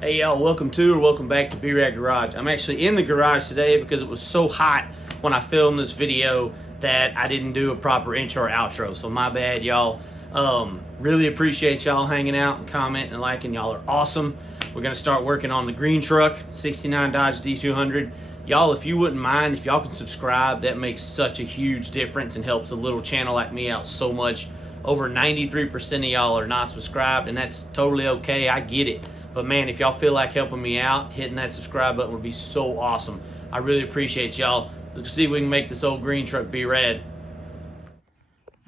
Hey y'all, welcome back to B-Rad Garage. I'm actually in the garage today because it was so hot when I filmed this video that I didn't do a proper intro or outro, so my bad y'all. Really appreciate y'all hanging out and commenting and liking. Y'all are awesome. We're gonna start working on the green truck, 69 Dodge D200. Y'all, if you wouldn't mind, if y'all can subscribe, that makes such a huge difference and helps a little channel like me out so much. Over 93% of y'all are not subscribed, and that's totally okay. I get it. But man, if y'all feel like helping me out, hitting that subscribe button would be so awesome. I really appreciate y'all. Let's see if we can make this old green truck be red.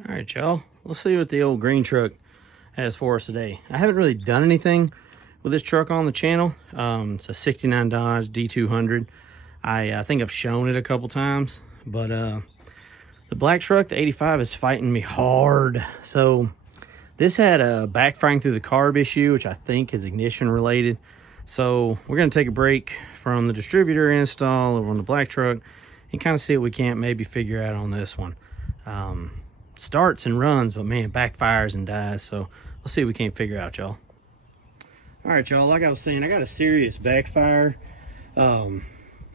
All right, y'all. Let's see what the old green truck has for us today. I haven't really done anything with this truck on the channel. It's a 69 Dodge D200. I think I've shown it a couple times, but the black truck, the 85, is fighting me hard. So this had a backfiring through the carb issue, which I think is ignition related. So we're gonna take a break from the distributor install over on the black truck and kind of see what we can't maybe figure out on this one. Starts and runs, but man, backfires and dies. So let's see what we can't figure out, y'all. All right, y'all, like I was saying, I got a serious backfire. I'm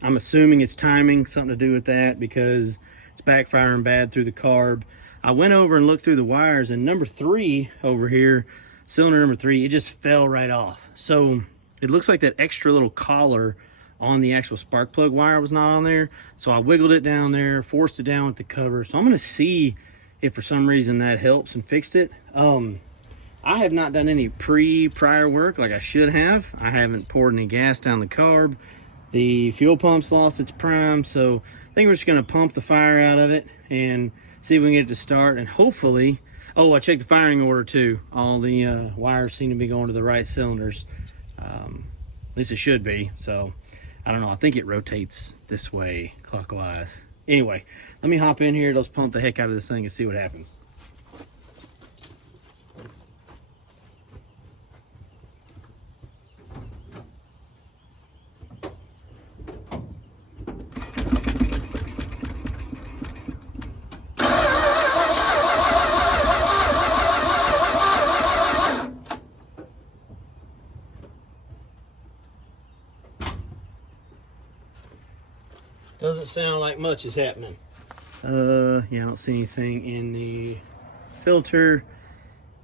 assuming it's timing, something to do with that, because it's backfiring bad through the carb. I went over and looked through the wires, and number 3 over here, cylinder number 3, it just fell right off. So it looks like that extra little collar on the actual spark plug wire was not on there. So I wiggled it down there, forced it down with the cover. So I'm gonna see if for some reason that helps and fixed it. I have not done any prior work like I should have. I haven't poured any gas down the carb. The fuel pump's lost its prime, so I think we're just gonna pump the fire out of it and see if we can get it to start, and hopefully, oh, I checked the firing order too. All the wires seem to be going to the right cylinders. At least it should be. So I don't know, I think it rotates this way clockwise. Anyway, let me hop in here. Let's pump the heck out of this thing and see what happens. Doesn't sound like much is happening. Yeah, I don't see anything in the filter.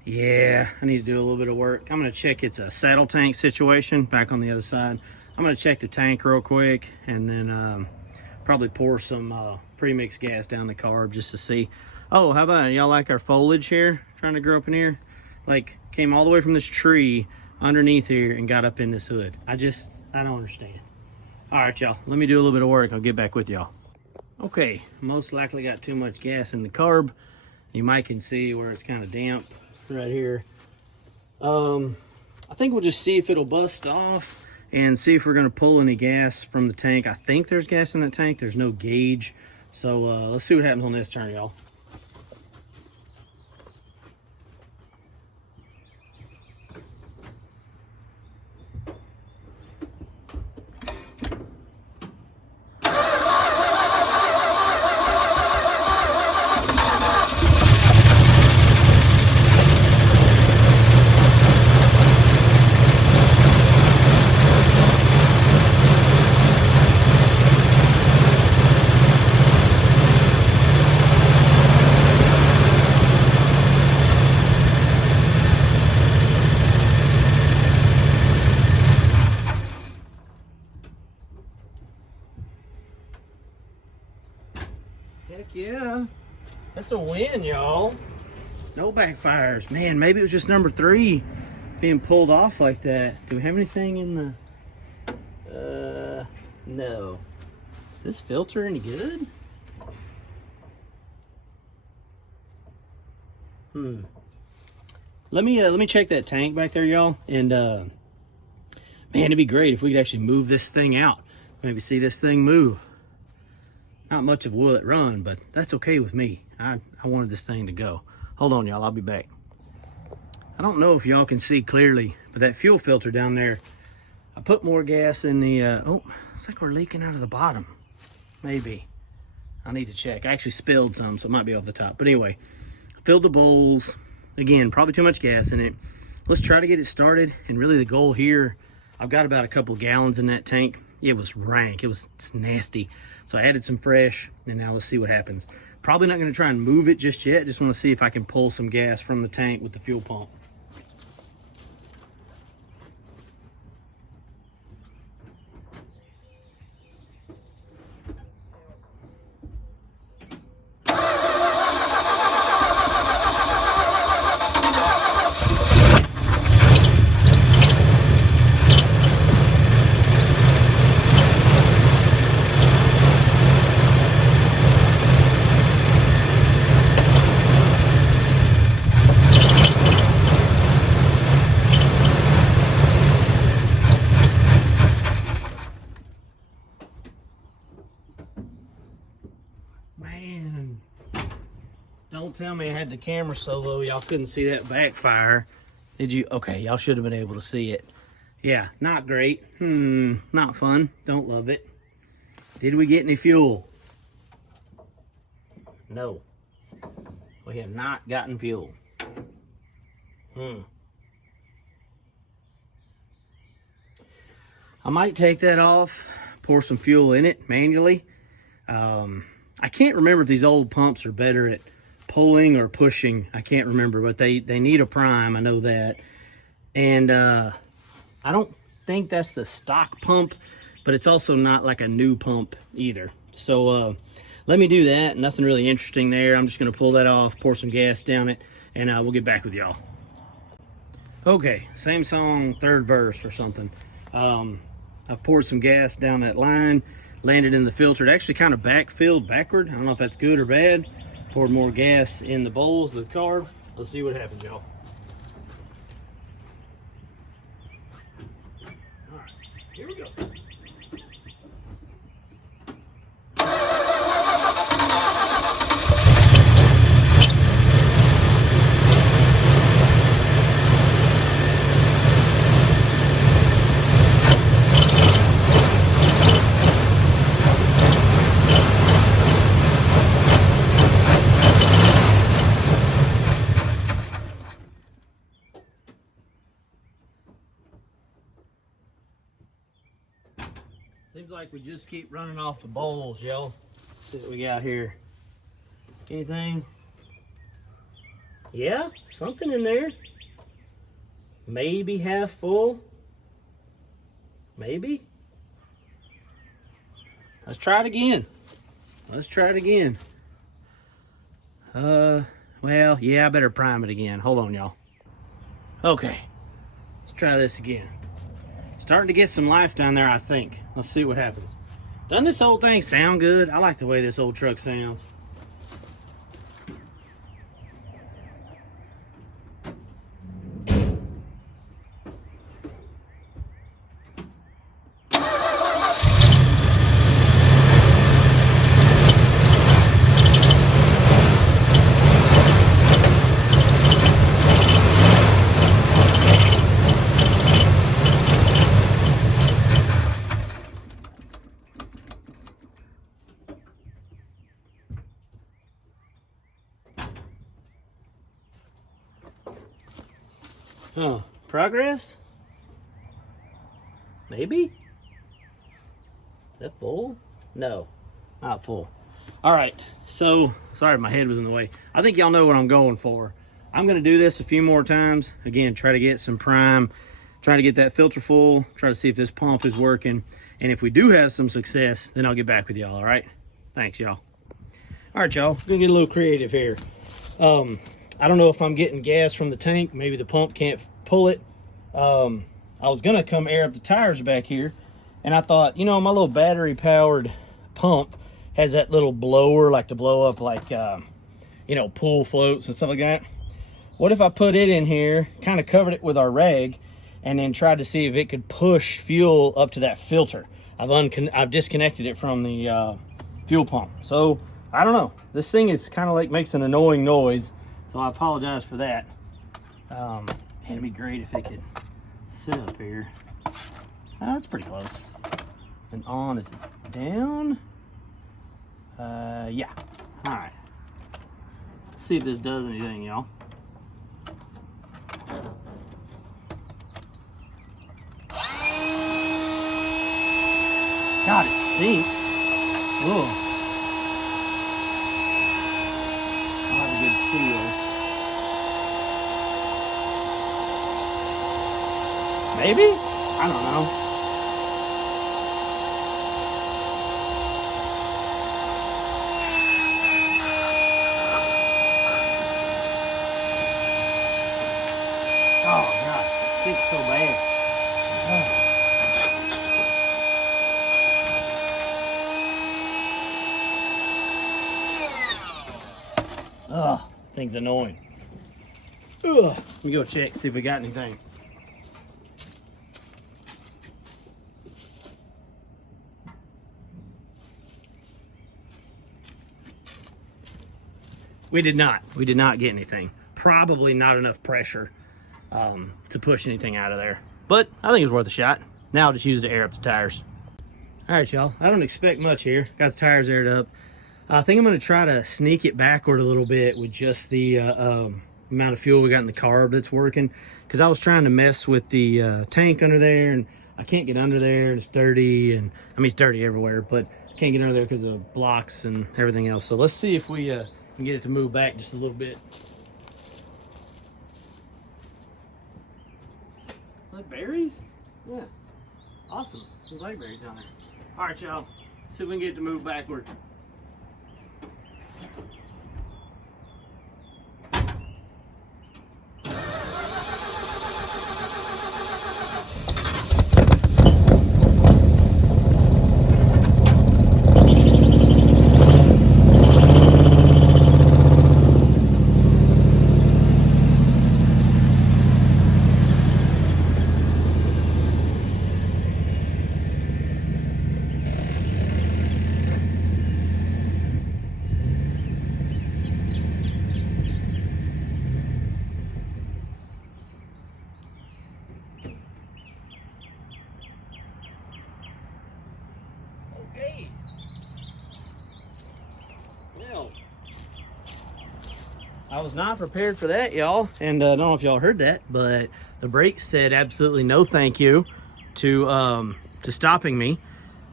Yeah, I need to do a little bit of work. I'm gonna check it's a saddle tank situation back on the other side. I'm gonna check the tank real quick and then probably pour some pre-mixed gas down the carb just to see. Oh, how about it? Y'all like our foliage here trying to grow up in here? Like, came all the way from this tree underneath here and got up in this hood. I don't understand. All right, y'all, let me do a little bit of work. I'll get back with y'all. Okay, most likely got too much gas in the carb. You might can see where it's kind of damp right here. I think we'll just see if it'll bust off and see if we're gonna pull any gas from the tank. I think there's gas in the tank. There's no gauge. So let's see what happens on this turn, y'all. Heck yeah, that's a win, y'all. No backfires. Man, maybe it was just number 3 being pulled off like that. Do we have anything in the, no. Is this filter any good? Let me check that tank back there, y'all. And man, it'd be great if we could actually move this thing out. Maybe see this thing move. Not much of will it run, but that's okay with me. I wanted this thing to go. Hold on, y'all, I'll be back. I don't know if y'all can see clearly, but that fuel filter down there, I put more gas in the, oh, it's like we're leaking out of the bottom. Maybe. I need to check. I actually spilled some, so it might be off the top. But anyway, filled the bowls. Again, probably too much gas in it. Let's try to get it started. And really the goal here, I've got about a couple gallons in that tank. It was rank, it's nasty. So I added some fresh, and now let's see what happens. Probably not gonna try and move it just yet. Just wanna see if I can pull some gas from the tank with the fuel pump. Man, don't tell me I had the camera so low y'all couldn't see that backfire. Did you? Okay, y'all should have been able to see it. Yeah, not great. Not fun. Don't love it. Did we get any fuel? No. We have not gotten fuel. I might take that off, pour some fuel in it manually. I can't remember if these old pumps are better at pulling or pushing. I can't remember, but they need a prime. I know that. And I don't think that's the stock pump, but it's also not like a new pump either. So let me do that. Nothing really interesting there. I'm just going to pull that off, pour some gas down it, and we'll get back with y'all. Okay, same song, third verse or something. I've poured some gas down that line, landed in the filter. It actually kind of backfilled backward. I don't know if that's good or bad. Poured more gas in the bowls with the carb. Let's see what happens, y'all. All right, here we go. Seems like we just keep running off the bowls, y'all. See what we got here. Anything? Yeah, something in there. Maybe half full. Maybe. Let's try it again. Let's try it again. Well, yeah, I better prime it again. Hold on, y'all. Okay, let's try this again. Starting to get some life down there, I think. Let's see what happens. Doesn't this old thing sound good? I like the way this old truck sounds. Huh, progress? Maybe? Is that full? No, not full. All right, so, sorry my head was in the way. I think y'all know what I'm going for. I'm gonna do this a few more times. Again, try to get some prime, try to get that filter full, try to see if this pump is working. And if we do have some success, then I'll get back with y'all, all right? Thanks, y'all. All right, y'all, gonna get a little creative here. I don't know if I'm getting gas from the tank. Maybe the pump can't pull it. I was gonna come air up the tires back here, and I thought, you know, my little battery powered pump has that little blower, like to blow up like, you know, pool floats and stuff like that. What if I put it in here, kind of covered it with our rag, and then tried to see if it could push fuel up to that filter? I've disconnected it from the fuel pump. So I don't know. This thing is kind of like makes an annoying noise. So I apologize for that. It'd be great if it could sit up here. That's pretty close. And on, is this down? Yeah. All right. Let's see if this does anything, y'all. God, it stinks. Ugh. Not a good seal. Maybe? I don't know. Oh God, it stinks so bad. Ugh, thing's annoying. Ugh, let me go check, see if we got anything. We did not get anything. Probably not enough pressure to push anything out of there. But I think it's worth a shot. Now I'll just use it to air up the tires. All right, y'all, I don't expect much here. Got the tires aired up. I think I'm gonna try to sneak it backward a little bit with just the amount of fuel we got in the carb that's working. Because I was trying to mess with the tank under there, and I can't get under there. It's dirty, and I mean, it's dirty everywhere, but I can't get under there because of blocks and everything else. So let's see if we can get it to move back just a little bit. Like berries? Yeah. Awesome. There's blackberries down there. All right, y'all. See if we can get it to move backward. Well, I was not prepared for that, y'all. And I don't know if y'all heard that, but the brakes said absolutely no thank you to stopping me.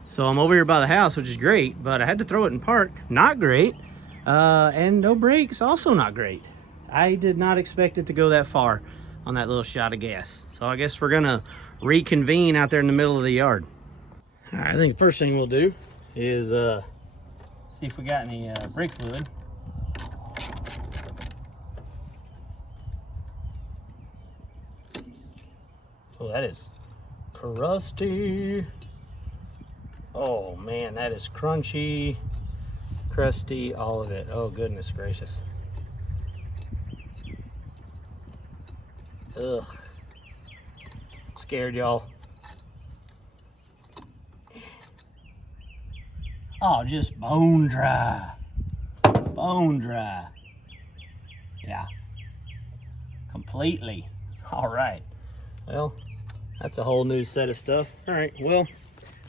So I'm over here by the house, which is great, but I had to throw it in park. Not great. And no brakes, also not great. I did not expect it to go that far on that little shot of gas. So I guess we're gonna reconvene out there in the middle of the yard. All right, I think the first thing we'll do is see if we got any brake fluid. Oh, that is crusty. Oh man, that is crunchy, crusty, all of it. Oh goodness gracious. Ugh. I'm scared, y'all. Oh, just bone dry. Bone dry. Yeah. Completely. All right. Well, that's a whole new set of stuff. All right, well,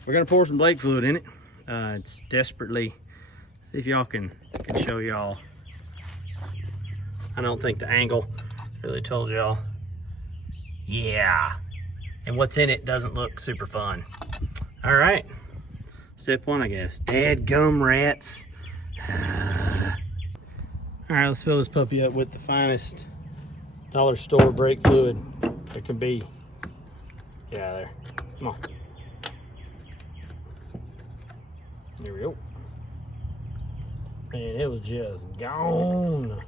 we're gonna pour some brake fluid in it. It's desperately, see if y'all can show y'all. I don't think the angle really told y'all. Yeah. And what's in it doesn't look super fun. All right. Step one, I guess. Dadgum rats. All right, let's fill this puppy up with the finest dollar store brake fluid there can be. Get out of there. Come on. There we go. Man, it was just gone.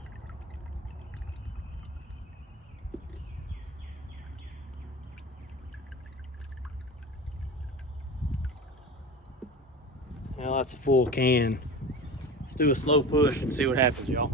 Well, that's a full can. Let's do a slow push and see what happens, y'all.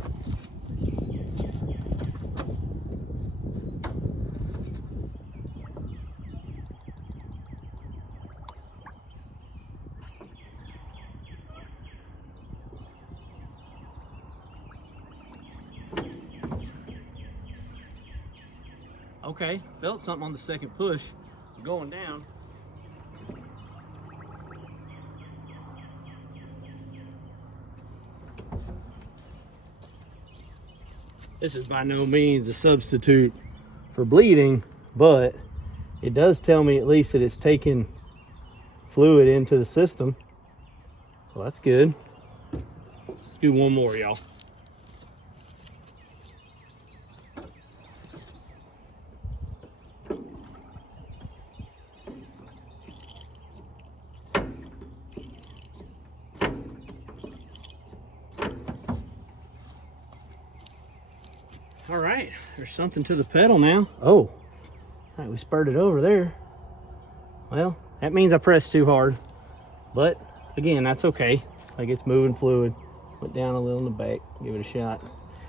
Okay, felt something on the second push. Going down. This is by no means a substitute for bleeding, but it does tell me at least that it's taken fluid into the system. So that's good. Let's do one more, y'all. All right, there's something to the pedal now. Oh, all right, we spurted over there. Well, that means I pressed too hard, but again, that's okay. Like, it's moving fluid. Went down a little in the back, give it a shot.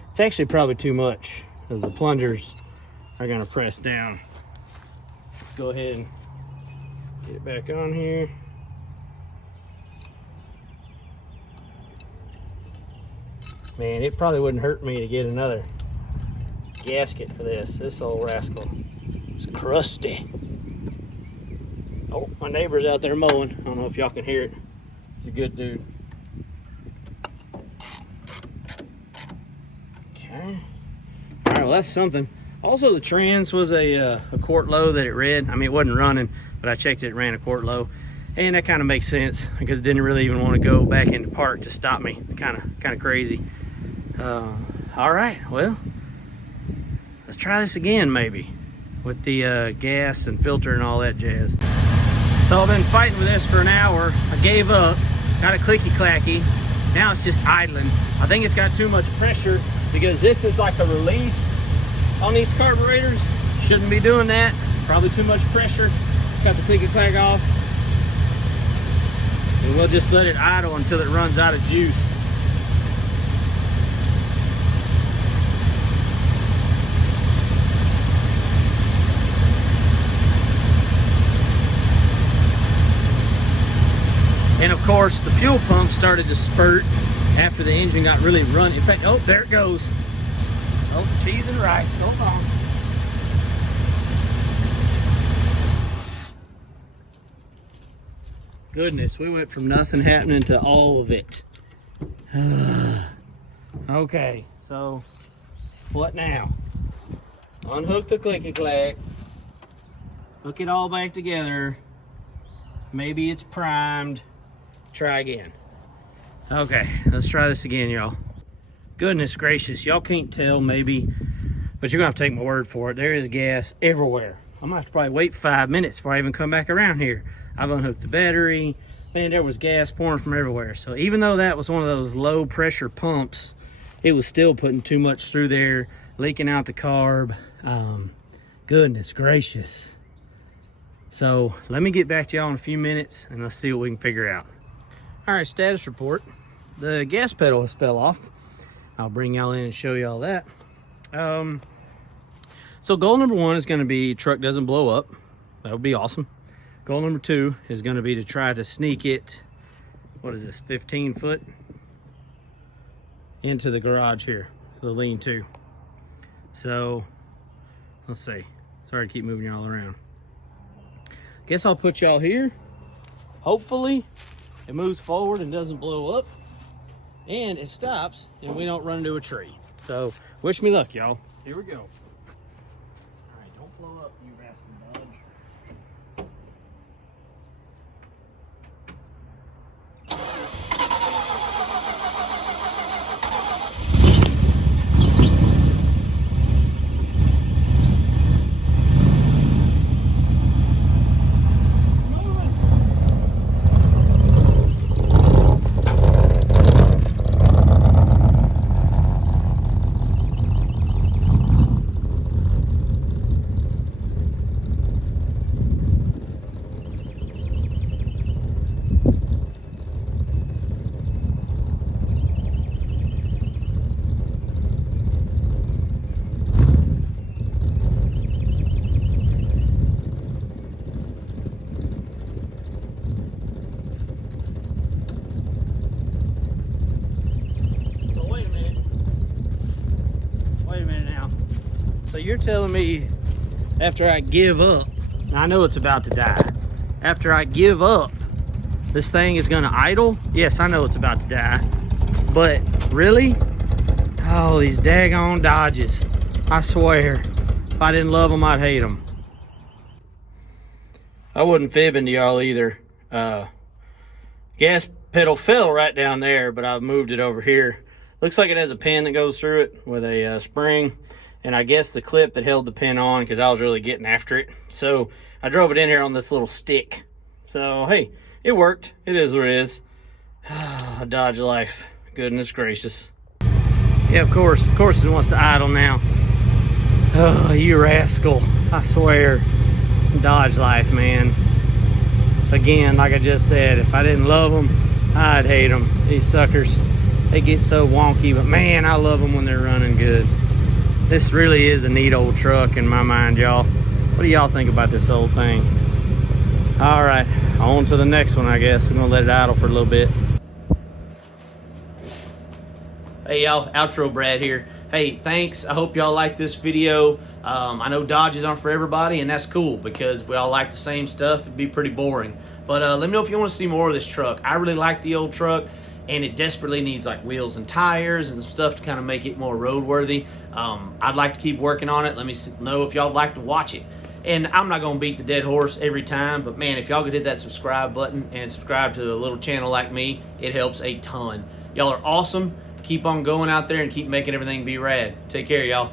It's actually probably too much because the plungers are gonna press down. Let's go ahead and get it back on here. Man, it probably wouldn't hurt me to get another gasket for this. This old rascal is crusty. Oh, my neighbor's out there mowing. I don't know if y'all can hear it. He's a good dude. Okay. All right, well, that's something. Also, the trans was a quart low that it read. I mean, it wasn't running, but I checked it ran a quart low. And that kind of makes sense because it didn't really even want to go back into park to stop me. Kind of crazy. All right, well, let's try this again maybe with the gas and filter and all that jazz. So I've been fighting with this for an hour. I gave up, got a clicky-clacky. Now it's just idling. I think it's got too much pressure because this is like a release on these carburetors. Shouldn't be doing that. Probably too much pressure. Got the clicky-clack off. And we'll just let it idle until it runs out of juice. And of course, the fuel pump started to spurt after the engine got really running. In fact, oh, there it goes. Oh, cheese and rice. Hold on. Goodness, we went from nothing happening to all of it. Okay, so what now? Unhook the clicky-clack. Hook it all back together. Maybe it's primed. Try again. Okay, let's try this again, y'all. Goodness gracious, y'all can't tell maybe, but you're gonna have to take my word for it. There is gas everywhere. I'm gonna have to probably wait 5 minutes before I even come back around here. I've unhooked the battery. Man, there was gas pouring from everywhere. So even though that was one of those low pressure pumps, it was still putting too much through there, leaking out the carb. Goodness gracious. So let me get back to y'all in a few minutes and let's see what we can figure out. All right, status report. The gas pedal has fell off. I'll bring y'all in and show y'all that. So goal number 1 is gonna be truck doesn't blow up. That would be awesome. Goal number 2 is gonna be to try to sneak it, what is this, 15 foot? Into the garage here, the lean-to. So, let's see. Sorry to keep moving y'all around. Guess I'll put y'all here. Hopefully, it moves forward and doesn't blow up. And it stops and we don't run into a tree. So, wish me luck, y'all. Here we go. All right, don't blow up, you rascal Dodge. You're telling me after I give up, I know it's about to die. After I give up, this thing is gonna idle? Yes, I know it's about to die. But really? Oh, these daggone Dodges. I swear, if I didn't love them, I'd hate them. I wasn't fibbing to y'all either. gas pedal fell right down there, but I've moved it over here. Looks like it has a pin that goes through it with a spring, and I guess the clip that held the pin on, because I was really getting after it. So I drove it in here on this little stick. So hey, it worked. It is what it is. Dodge life, goodness gracious. Yeah, of course it wants to idle now. Oh, you rascal, I swear. Dodge life, man. Again, like I just said, if I didn't love them, I'd hate them. These suckers, they get so wonky, but man, I love them when they're running good. This really is a neat old truck in my mind, y'all. What do y'all think about this old thing? All right, on to the next one, I guess. We're gonna let it idle for a little bit. Hey y'all, outro Brad here. Hey, thanks. I hope y'all like this video. I know Dodges aren't for everybody, and that's cool, because if we all like the same stuff, it'd be pretty boring. But let me know if you want to see more of this truck. I really like the old truck, and it desperately needs like wheels and tires and stuff to kind of make it more roadworthy. I'd like to keep working on it. Let me know if y'all like to watch it. And I'm not going to beat the dead horse every time, but man, if y'all could hit that subscribe button and subscribe to a little channel like me, it helps a ton. Y'all are awesome. Keep on going out there and keep making everything be rad. Take care, y'all.